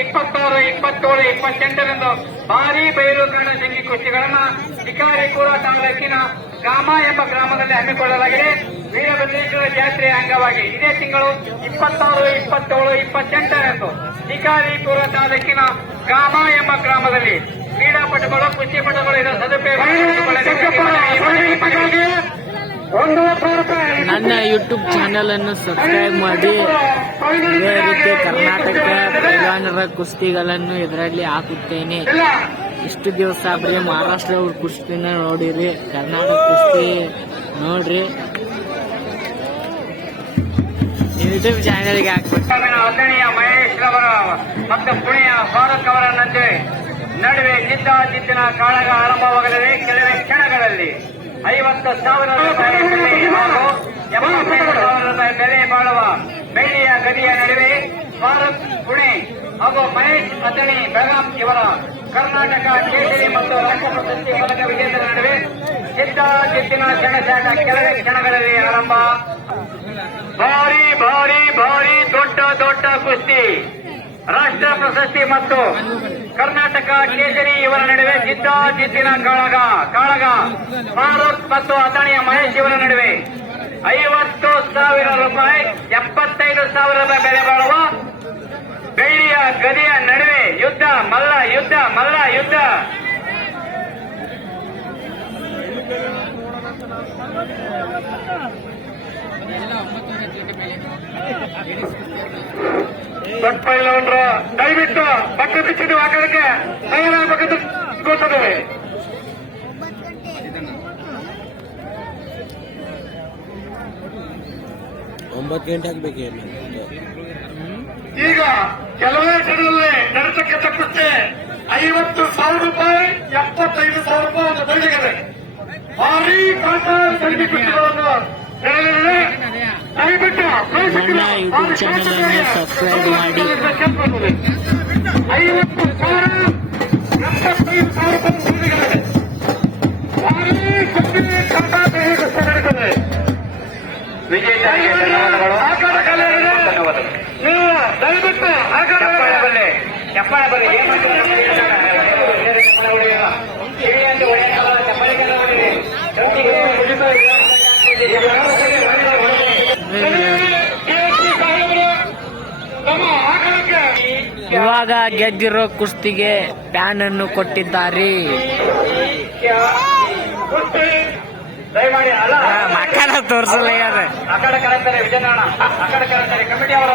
ಇಪ್ಪತ್ತಾರು ಇಪ್ಪತ್ತೇಳು ಇಪ್ಪತ್ತೆಂಟರಂದು ಭಾರಿ ಬಯಲು ಕಂಡ ಜಂಗಿ ಕುಸ್ತಿಗಳನ್ನ ಶಿಕಾರಿಪುರ ತಾಲೂಕಿನ ಗ್ರಾಮ ಎಂಬ ಗ್ರಾಮದಲ್ಲಿ ಹಮ್ಮಿಕೊಳ್ಳಲಾಗಿದೆ. ವೀರಭದ್ರೇಶ್ವರ ಜಾತ್ರೆಯ ಅಂಗವಾಗಿ ಇದೇ ತಿಂಗಳು ಇಪ್ಪತ್ತಾರು ಇಪ್ಪತ್ತೇಳು ಇಪ್ಪತ್ತೆಂಟರಂದು ಶಿಕಾರಿಪುರ ತಾಲೂಕಿನ ಗ್ರಾಮ ಎಂಬ ಗ್ರಾಮದಲ್ಲಿ ಕ್ರೀಡಾಪಟುಗಳು ಕುಸ್ತಿಪಟುಗಳು ಇದರ ಸದುಪಯೋಗ ನನ್ನ ಯೂಟ್ಯೂಬ್ ಚಾನೆಲ್ ಅನ್ನು ಸಬ್ಸ್ಕ್ರೈಬ್ ಮಾಡಿ. ರೀತಿ ಕರ್ನಾಟಕ ಪೈಲ್ವಾನರ ಕುಸ್ತಿಗಳನ್ನು ಇದರಲ್ಲಿ ಹಾಕುತ್ತೇನೆ. ಇಷ್ಟು ದಿವಸ ಬರೀ ಮಹಾರಾಷ್ಟ್ರ ಅವ್ರ ಕುಸ್ತಿನ ನೋಡಿರಿ. ಕರ್ನಾಟಕ ಕುಸ್ತಿ ನೋಡ್ರಿ. ಯೂಟ್ಯೂಬ್ ಚಾನೆಲ್ಗೆ ಹಾಕ್ಬೇಕು. ಮಹೇಶ್ ರವರ ಮತ್ತು ಪುಣೆಯ ಫಾರೂಕ್ ಅವರ ನಡುವೆ ಕಾಳಗ ಆರಂಭವಾಗಲಿದೆ. ಕೆಲವೇ ಕ್ಷಣಗಳಲ್ಲಿ ಐವತ್ತು ಸಾವಿರ ರೂಪಾಯಿ ಬೆಲೆ ಬಾಳುವ ಗದಿಯ ನಡುವೆ ಭಾರತ್ ಪುಣೆ ಹಾಗೂ ಮಹೇಶ್ ಅಥಣಿ ಬೆಳಗಾಂ ಇವರ ಕರ್ನಾಟಕ ಕೇಸರಿ ಮತ್ತು ರಾಜ್ಯ ಪ್ರಶಸ್ತಿ ಪದಕ ವಿಜೇತರ ನಡುವೆ ಜಿದ್ದಾಜಿದ್ದಿನ ಸೆಣಸಾಟ ಕೆಲವೇ ಕ್ಷಣಗಳಲ್ಲಿ ಆರಂಭ. ಭಾರಿ ಭಾರಿ ಭಾರಿ ದೊಡ್ಡ ದೊಡ್ಡ ಕುಸ್ತಿ. ರಾಷ್ಟ್ರ ಪ್ರಶಸ್ತಿ ಮತ್ತು ಕರ್ನಾಟಕ ಕೇಸರಿ ಇವರ ನಡುವೆ ಜಿದ್ದಾಜಿದ್ದಿನ ಕಾಳಗ ಕಾಳಗ. ಭಾರತ್ ಮತ್ತು ಅಥಣಿಯ ಮಹೇಶ್ ಇವರ ನಡುವೆ ಐವತ್ತು ಸಾವಿರ ರೂಪಾಯಿ, ಎಪ್ಪತ್ತೈದು ಸಾವಿರ ರೂಪಾಯಿ ಬೆಲೆ ಬಾಳುವ ಬೆಳ್ಳಿಯ ಗದಿಯ ನಡುವೆ ಯುದ್ಧ, ಮಲ್ಲ ಯುದ್ಧ ಮಲ್ಲ ಯುದ್ಧ. ದೊಡ್ಡಪೈಲವನ್ರು ದಯವಿಟ್ಟು ಪಕ್ಕ ಬಿಚ್ಚಿಟ್ಟು ಹಾಕೋದಕ್ಕೆ ತಯಾರಾಗಬೇಕಂತ ಗೊತ್ತದೆ ಒಂಬತ್ತು ಗಂಟೆ ಆಗ್ಬೇಕು ಈಗ ಕೆಲವೇ ಕ್ಷಣದಲ್ಲಿ ನಡೆಸಕ್ಕೆ ಕುಸ್ತಿ ಐವತ್ತು ಸಾವಿರ ರೂಪಾಯಿ ಎಪ್ಪತ್ತೈದು ಸಾವಿರ ರೂಪಾಯಿ ಒಂದು ಬೆಳಗಿದೆ ಭಾರಿ ದಯವಿಟ್ಟು ಸಬ್ಸ್ಕ್ರೈಬ್ ಮಾಡಿ. ಐವತ್ತು ಸಾವಿರ ಎಪ್ಪತ್ತೈದು ಸಾವಿರ ರೂಪಾಯಿ ಇವಾಗ ಗೆದ್ದಿರೋ ಕುಸ್ತಿಗೆ ಪ್ಯಾನ್ ಅನ್ನು ಕೊಟ್ಟಿದ್ದಾರೆ ದಯಮಾಡಿ ಅಲ್ಲ. ಮಕ್ಕಳ ತೋರಿಸಲ್ಲ ಯಾರು ಆ ಕಡೆ ಕರೆಸ್ತಾರೆ ವಿಜಯನಾರಾಯಣ ಆ ಕಡೆ ಕಮಿಟಿ ಅವರು.